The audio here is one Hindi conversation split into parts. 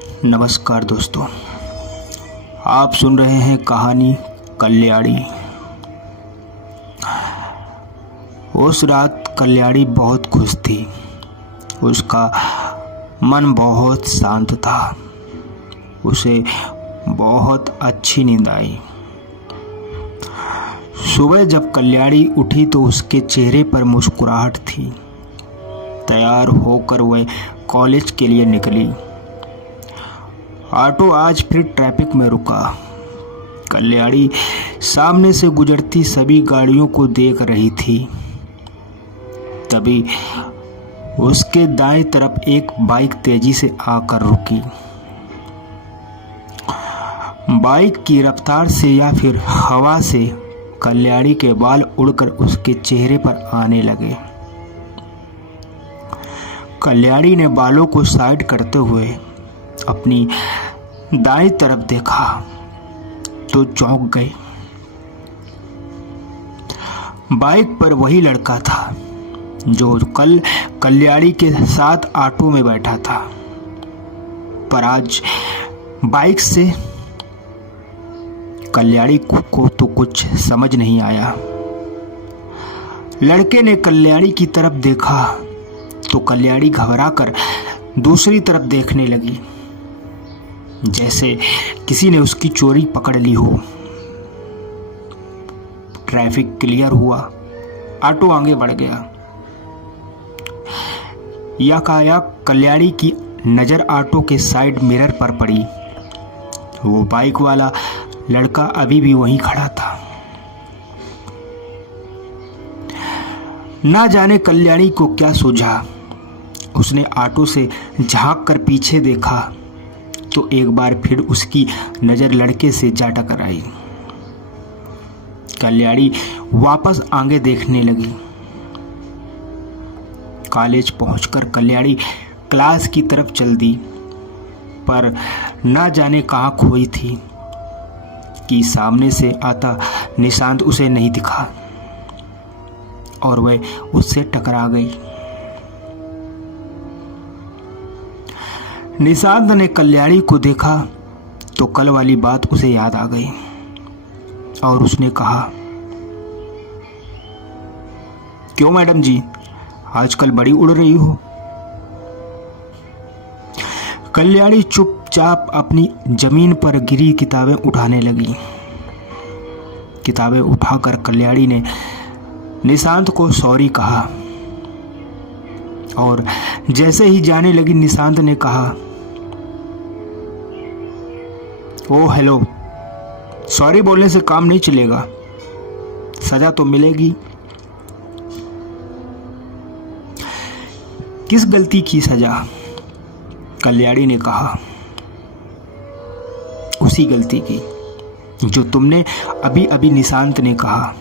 नमस्कार दोस्तों, आप सुन रहे हैं कहानी कल्याणी। उस रात कल्याणी बहुत खुश थी। उसका मन बहुत शांत था। उसे बहुत अच्छी नींद आई। सुबह जब कल्याणी उठी तो उसके चेहरे पर मुस्कुराहट थी। तैयार होकर वह कॉलेज के लिए निकली। ऑटो आज फिर ट्रैफिक में रुका। कल्याणी सामने से गुजरती सभी गाड़ियों को देख रही थी। तभी उसके दाएं तरफ एक बाइक तेजी से आकर रुकी। बाइक की रफ्तार से या फिर हवा से कल्याणी के बाल उड़कर उसके चेहरे पर आने लगे। कल्याणी ने बालों को साइड करते हुए अपनी दाईं तरफ देखा तो चौंक गई। बाइक पर वही लड़का था जो कल कल्याणी के साथ ऑटो में बैठा था, पर आज बाइक से कल्याणी को तो कुछ समझ नहीं आया। लड़के ने कल्याणी की तरफ देखा तो कल्याणी घबराकर दूसरी तरफ देखने लगी, जैसे किसी ने उसकी चोरी पकड़ ली हो। ट्रैफिक क्लियर हुआ। ऑटो आगे बढ़ गया। यकायक कल्याणी की नजर ऑटो के साइड मिरर पर पड़ी। वो बाइक वाला लड़का अभी भी वहीं खड़ा था। ना जाने कल्याणी को क्या सूझा। उसने ऑटो से झांक कर पीछे देखा तो एक बार फिर उसकी नजर लड़के से जा टकराई। कल्याणी वापस आगे देखने लगी। कॉलेज पहुंचकर कल्याणी क्लास की तरफ चल दी, पर ना जाने कहां खोई थी कि सामने से आता निशांत उसे नहीं दिखा और वह उससे टकरा गई। निशांत ने कल्याणी को देखा तो कल वाली बात उसे याद आ गई और उसने कहा, क्यों मैडम जी, आजकल बड़ी उड़ रही हो। कल्याणी चुपचाप अपनी जमीन पर गिरी किताबें उठाने लगी। किताबें उठाकर कल्याणी ने निशांत को सॉरी कहा और जैसे ही जाने लगी निशांत ने कहा, ओ हेलो, सॉरी बोलने से काम नहीं चलेगा, सजा तो मिलेगी। किस गलती की सजा? कल्याणी ने कहा, उसी गलती की जो तुमने अभी अभी निशांत ने कहा।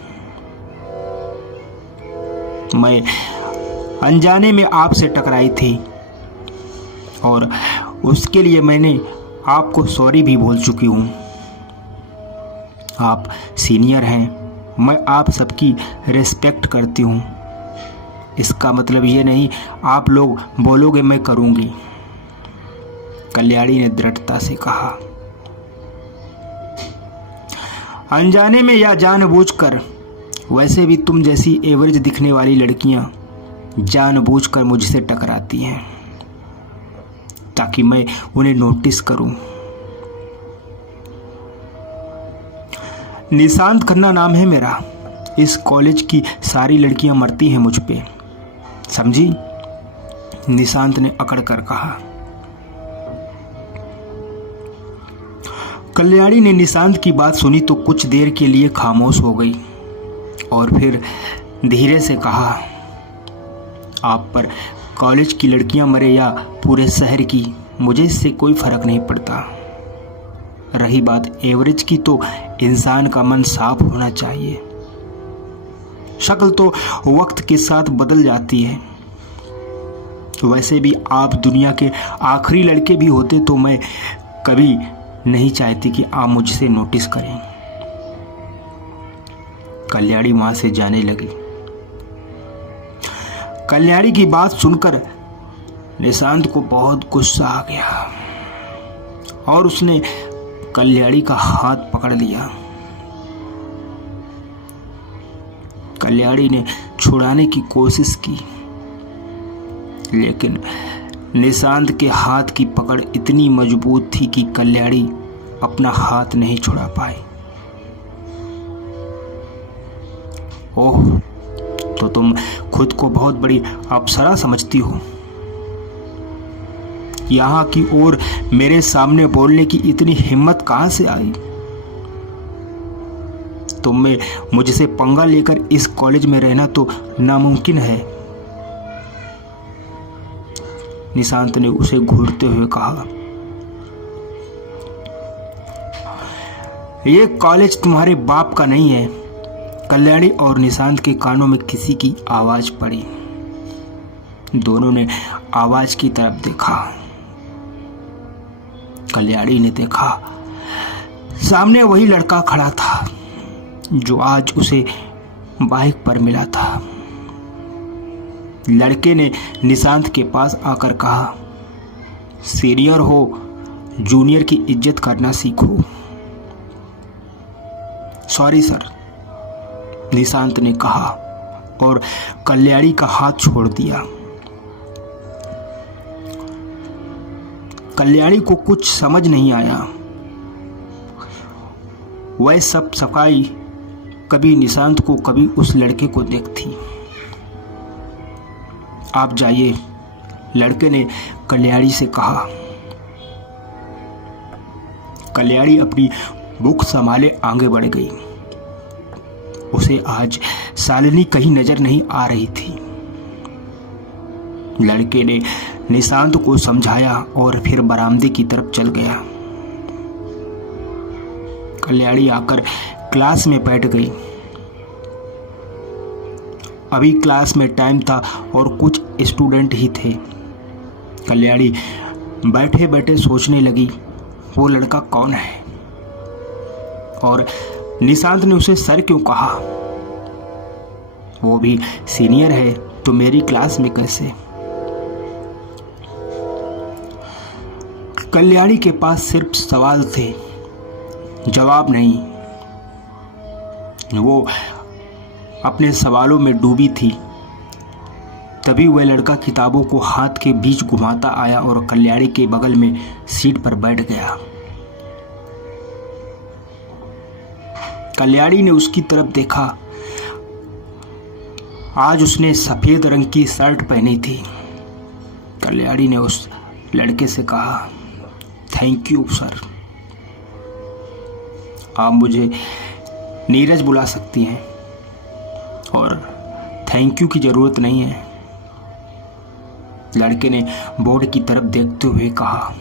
मैं अनजाने में आपसे टकराई थी और उसके लिए मैंने आपको सॉरी भी बोल चुकी हूं। आप सीनियर हैं, मैं आप सबकी रिस्पेक्ट करती हूं। इसका मतलब ये नहीं आप लोग बोलोगे मैं करूंगी। कल्याणी ने दृढ़ता से कहा। अनजाने में या जानबूझकर, वैसे भी तुम जैसी एवरेज दिखने वाली लड़कियां जानबूझकर मुझसे टकराती हैं ताकि मैं उन्हें नोटिस करूं। निशांत खन्ना नाम है मेरा। इस कॉलेज की सारी लड़कियां मरती हैं मुझ पे, समझी? निशांत ने अकड़ कर कहा। कल्याणी ने निशांत की बात सुनी तो कुछ देर के लिए खामोश हो गई और फिर धीरे से कहा, आप पर कॉलेज की लड़कियां मरे या पूरे शहर की, मुझे इससे कोई फर्क नहीं पड़ता। रही बात एवरेज की, तो इंसान का मन साफ होना चाहिए। शक्ल तो वक्त के साथ बदल जाती है। वैसे भी आप दुनिया के आखिरी लड़के भी होते तो मैं कभी नहीं चाहती कि आप मुझसे नोटिस करें। कल्याणी वहां से जाने लगी। कल्याणी की बात सुनकर निशांत को बहुत गुस्सा आ गया। और उसने कल्याणी का हाथ पकड़ लिया। कल्याणी ने छुड़ाने की कोशिश की, लेकिन निशांत के हाथ की पकड़ इतनी मजबूत थी कि कल्याणी अपना हाथ नहीं छुड़ा पाई। ओह, तो तुम खुद को बहुत बड़ी अप्सरा समझती हो। यहाँ की ओर मेरे सामने बोलने की इतनी हिम्मत कहां से आई? तुम में मुझसे पंगा लेकर इस कॉलेज में रहना तो नामुमकिन है। निशांत ने उसे घूरते हुए कहा, यह कॉलेज तुम्हारे बाप का नहीं है। कल्याणी और निशांत के कानों में किसी की आवाज पड़ी। दोनों ने आवाज की तरफ देखा। कल्याणी ने देखा, सामने वही लड़का खड़ा था जो आज उसे बाइक पर मिला था। लड़के ने निशांत के पास आकर कहा, सीनियर हो, जूनियर की इज्जत करना सीखो। सॉरी सर, निशांत ने कहा और कल्याणी का हाथ छोड़ दिया। कल्याणी को कुछ समझ नहीं आया। वह सब सफाई कभी निशांत को, कभी उस लड़के को देखती। आप जाइए, लड़के ने कल्याणी से कहा। कल्याणी अपनी बुक संभाले आगे बढ़ गई। उसे आज शालिनी कहीं नजर नहीं आ रही थी। लड़के ने निशांत को समझाया और फिर बरामदे की तरफ चल गया। कल्याणी आकर क्लास में बैठ गई। अभी क्लास में टाइम था और कुछ स्टूडेंट ही थे। कल्याणी बैठे बैठे सोचने लगी, वो लड़का कौन है और निशांत ने उसे सर क्यों कहा? वो भी सीनियर है तो मेरी क्लास में कैसे? कल्याणी के पास सिर्फ सवाल थे, जवाब नहीं। वो अपने सवालों में डूबी थी। तभी वह लड़का किताबों को हाथ के बीच घुमाता आया और कल्याणी के बगल में सीट पर बैठ गया। कल्याणी ने उसकी तरफ देखा। आज उसने सफेद रंग की शर्ट पहनी थी। कल्याणी ने उस लड़के से कहा, थैंक यू सर। आप मुझे नीरज बुला सकती हैं और थैंक यू की जरूरत नहीं है। लड़के ने बोर्ड की तरफ देखते हुए कहा।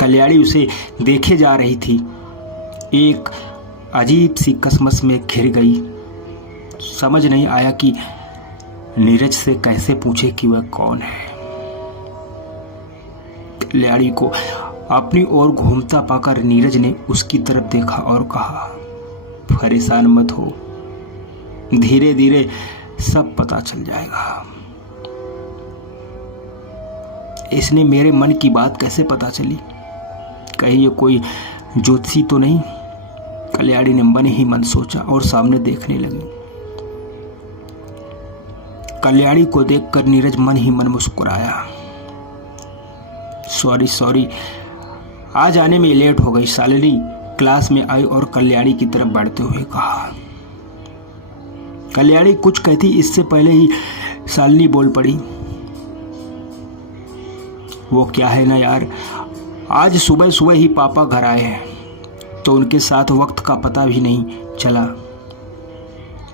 कल्याणी उसे देखे जा रही थी। एक अजीब सी कसमस में घिर गई। समझ नहीं आया कि नीरज से कैसे पूछे कि वह कौन है। कल्याणी को अपनी ओर घूमता पाकर नीरज ने उसकी तरफ देखा और कहा, परेशान मत हो, धीरे धीरे सब पता चल जाएगा। इसने मेरे मन की बात कैसे पता चली? कहीं ये कोई ज्योतिषी तो नहीं? कल्याणी ने मन ही मन सोचा और सामने देखने लगी। कल्याणी को देखकर नीरज मन ही मन मुस्कुराया। सॉरी, आज आने में लेट हो गई। शालिनी क्लास में आई और कल्याणी की तरफ बढ़ते हुए कहा। कल्याणी कुछ कहती इससे पहले ही शालिनी बोल पड़ी, वो क्या है ना यार, आज सुबह सुबह ही पापा घर आए हैं तो उनके साथ वक्त का पता भी नहीं चला।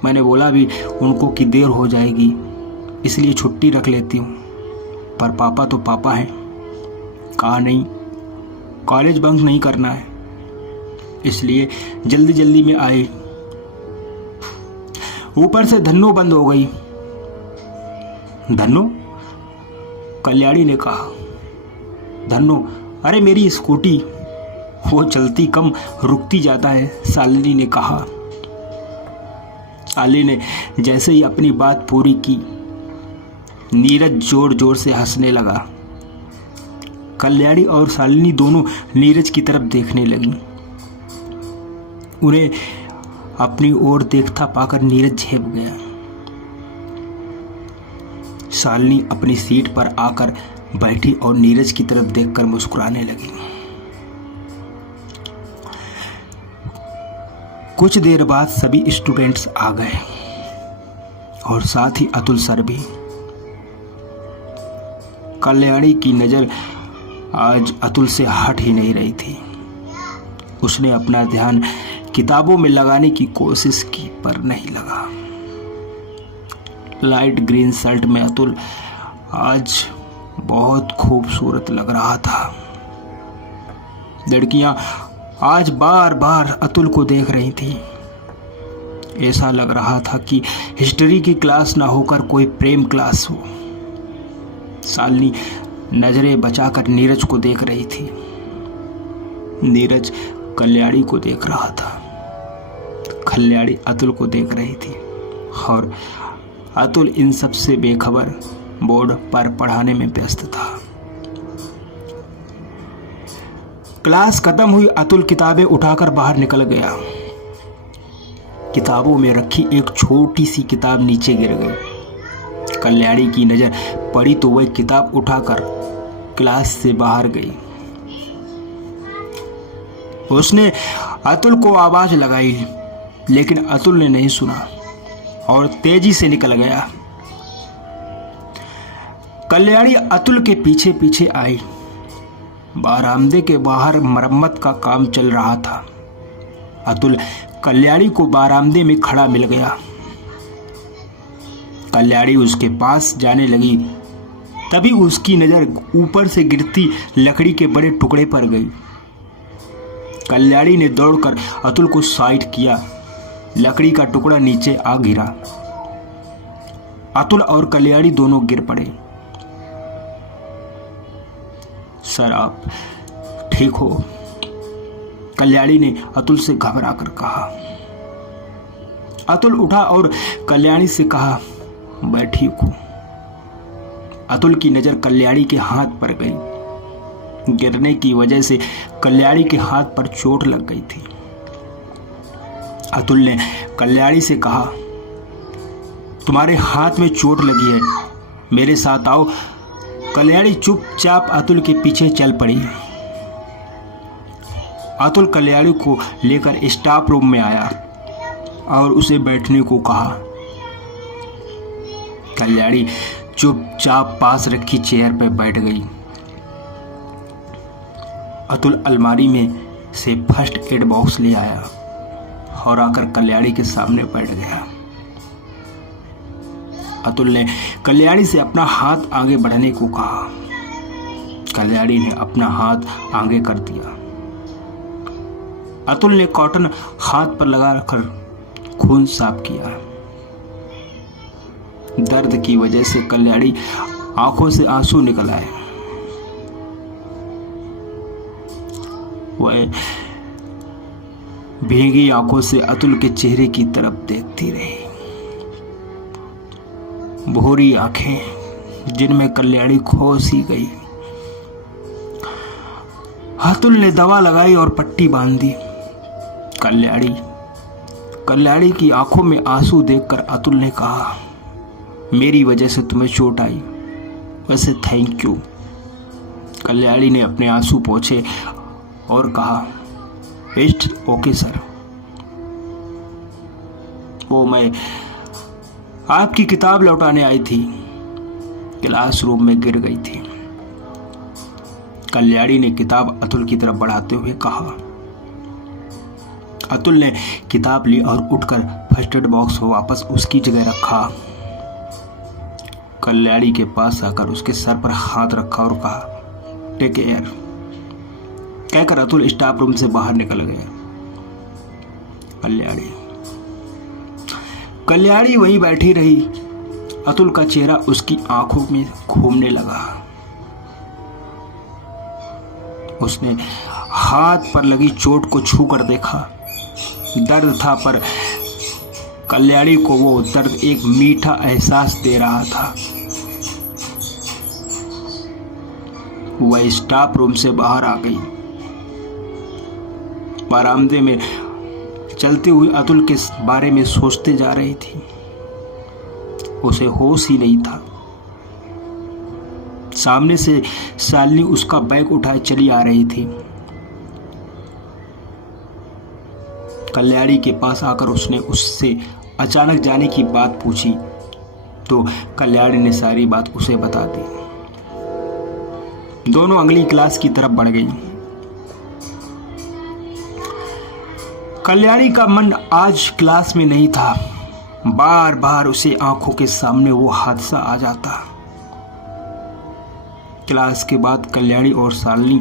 मैंने बोला भी उनको कि देर हो जाएगी इसलिए छुट्टी रख लेती हूँ, पर पापा तो पापा हैं। कहा नहीं, कॉलेज बंक नहीं करना है, इसलिए जल्दी जल्दी में आए। ऊपर से धन्नो बंद हो गई। धन्नो? कल्याणी ने कहा। धन्नो? अरे मेरी स्कूटी, वो चलती कम रुकती जाता है, शालिनी ने कहा। शालिनी ने जैसे ही अपनी बात पूरी की, नीरज जोर जोर से हंसने लगा। कल्याणी और शालिनी दोनों नीरज की तरफ देखने लगी। उन्हें अपनी ओर देखता पाकर नीरज झेप गया। शालिनी अपनी सीट पर आकर बैठी और नीरज की तरफ देखकर मुस्कुराने लगी। कुछ देर बाद सभी स्टूडेंट्स आ गए और साथ ही अतुल सर भी। कल्याणी की नजर आज अतुल से हट ही नहीं रही थी। उसने अपना ध्यान किताबों में लगाने की कोशिश की पर नहीं लगा। लाइट ग्रीन शर्ट में अतुल आज बहुत खूबसूरत लग रहा था। लड़कियां आज बार बार अतुल को देख रही थी। ऐसा लग रहा था कि हिस्ट्री की क्लास ना होकर कोई प्रेम क्लास हो। शालिनी नजरें बचाकर नीरज को देख रही थी। नीरज कल्याणी को देख रहा था। कल्याणी अतुल को देख रही थी और अतुल इन सब से बेखबर बोर्ड पर पढ़ाने में व्यस्त था। क्लास खत्म हुई। अतुल किताबें उठाकर बाहर निकल गया। किताबों में रखी एक छोटी सी किताब नीचे गिर गई। कल्याणी की नजर पड़ी तो वह किताब उठाकर क्लास से बाहर गई। उसने अतुल को आवाज लगाई, लेकिन अतुल ने नहीं सुना और तेजी से निकल गया। कल्याणी अतुल के पीछे पीछे आई। बारामदे के बाहर मरम्मत का काम चल रहा था। अतुल कल्याणी को बारामदे में खड़ा मिल गया। कल्याणी उसके पास जाने लगी, तभी उसकी नजर ऊपर से गिरती लकड़ी के बड़े टुकड़े पर गई। कल्याणी ने दौड़कर अतुल को साइड किया। लकड़ी का टुकड़ा नीचे आ गिरा। अतुल और कल्याणी दोनों गिर पड़े। सर आप ठीक हो? कल्याणी ने अतुल से घबरा कर कहा। अतुल उठा और कल्याणी से कहा, मैं ठीक हूं। अतुल की नजर कल्याणी के हाथ पर गई। गिरने की वजह से कल्याणी के हाथ पर चोट लग गई थी। अतुल ने कल्याणी से कहा, तुम्हारे हाथ में चोट लगी है, मेरे साथ आओ। कल्याणी चुपचाप अतुल के पीछे चल पड़ी। अतुल कल्याणी को लेकर स्टाफ रूम में आया और उसे बैठने को कहा। कल्याणी चुपचाप पास रखी चेयर पर बैठ गई। अतुल अलमारी में से फर्स्ट एड बॉक्स ले आया और आकर कल्याणी के सामने बैठ गया। अतुल ने कल्याणी से अपना हाथ आगे बढ़ाने को कहा। कल्याणी ने अपना हाथ आगे कर दिया। अतुल ने कॉटन हाथ पर लगाकर खून साफ किया। दर्द की वजह से कल्याणी आंखों से आंसू निकल आए। वह भीगी आंखों से अतुल के चेहरे की तरफ देखती रही। भूरी आंखें जिनमें कल्याणी खो सी गई। अतुल ने दवा लगाई और पट्टी बांध दी। कल्याणी की आंखों में आंसू देखकर अतुल ने कहा, मेरी वजह से तुम्हें चोट आई, वैसे थैंक यू। कल्याणी ने अपने आंसू पोंछे और कहा, इट्स ओके सर। वो मैं आपकी किताब लौटाने आई थी, क्लासरूम में गिर गई थी। कल्याणी ने किताब अतुल की तरफ बढ़ाते हुए कहा। अतुल ने किताब ली और उठकर फर्स्ट एड बॉक्स वापस उसकी जगह रखा। कल्याणी के पास आकर उसके सर पर हाथ रखा और कहा, टेक केयर। कहकर अतुल स्टाफ रूम से बाहर निकल गया। कल्याणी वहीं बैठी रही। अतुल का चेहरा उसकी आंखों में घूमने लगा। उसने हाथ पर लगी चोट को छू कर देखा। दर्द था, पर कल्याणी को वो दर्द एक मीठा एहसास दे रहा था। वह स्टाफ रूम से बाहर आ गई। बरामदे में चलते हुए अतुल के बारे में सोचते जा रही थी। उसे होश ही नहीं था। सामने से शालिनी उसका बैग उठाए चली आ रही थी। कल्याणी के पास आकर उसने उससे अचानक जाने की बात पूछी तो कल्याणी ने सारी बात उसे बता दी। दोनों अगली क्लास की तरफ बढ़ गई। कल्याणी का मन आज क्लास में नहीं था। बार बार उसे आंखों के सामने वो हादसा आ जाता। क्लास के बाद कल्याणी और शालिनी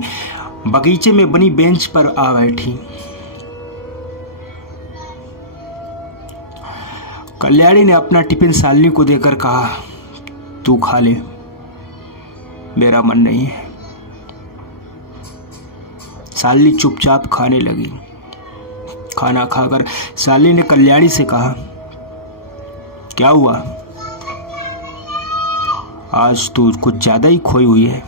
बगीचे में बनी बेंच पर आ बैठी। कल्याणी ने अपना टिफिन शालिनी को देकर कहा, तू खा ले, मेरा मन नहीं है। शालिनी चुपचाप खाने लगी। खाना खाकर शालिनी ने कल्याणी से कहा, क्या हुआ? आज तू कुछ ज्यादा ही खोई हुई है।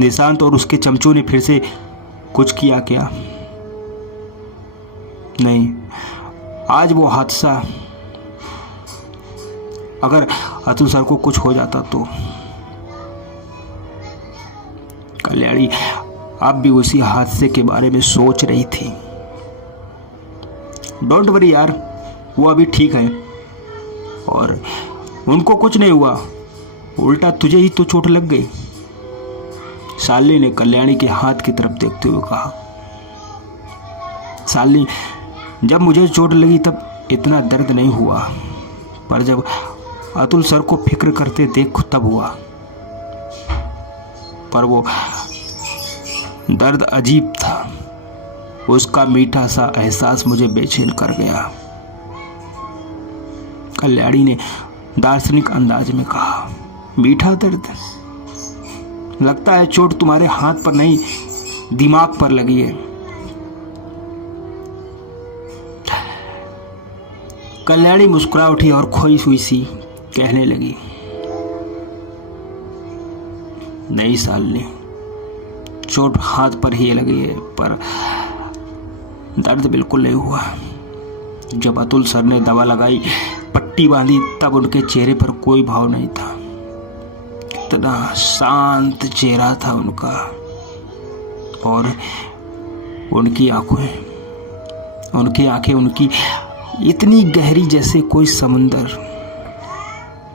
निशांत और उसके चमचों ने फिर से कुछ किया क्या? नहीं, आज वो हादसा, अगर अतुल सर को कुछ हो जाता तो। कल्याणी अब भी उसी हादसे के बारे में सोच रही थी। डोंट वरी यार, वो अभी ठीक है और उनको कुछ नहीं हुआ, उल्टा तुझे ही तो चोट लग गई। शालिनी ने कल्याणी के हाथ की तरफ देखते हुए कहा। शालिनी, जब मुझे चोट लगी तब इतना दर्द नहीं हुआ, पर जब अतुल सर को फिक्र करते देख तब हुआ। पर वो दर्द अजीब था। उसका मीठा सा एहसास मुझे बेचैन कर गया। कल्याणी ने दार्शनिक अंदाज में कहा। मीठा दर्द? लगता है चोट तुम्हारे हाथ पर नहीं, दिमाग पर लगी है। कल्याणी मुस्कुरा उठी और खोई हुई सी कहने लगी, नहीं शालिनी, चोट हाथ पर ही लगी है, पर दर्द बिल्कुल नहीं हुआ। जब अतुल सर ने दवा लगाई, पट्टी बांधी, तब उनके चेहरे पर कोई भाव नहीं था। कितना शांत चेहरा था उनका, और उनकी आंखें उनकी इतनी गहरी जैसे कोई समुंदर।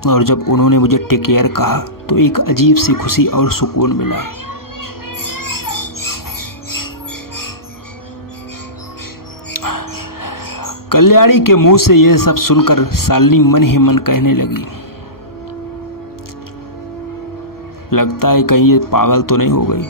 और जब उन्होंने मुझे टेक केयर कहा तो एक अजीब सी खुशी और सुकून मिला। कल्याणी के मुंह से यह सब सुनकर शालिनी मन ही मन कहने लगी, लगता है कहीं ये पागल तो नहीं हो गई।